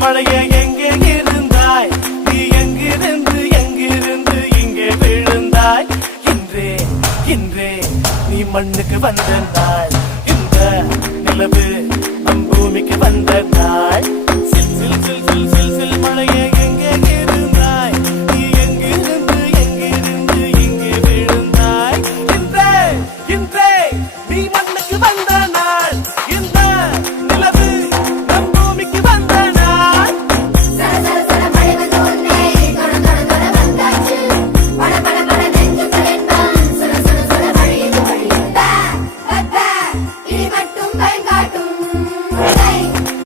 மழையே எங்கே இருந்தாய் நீ எங்கிருந்து இங்கே விழுந்தாய் இன்றே நீ மண்ணுக்கு வந்தாய்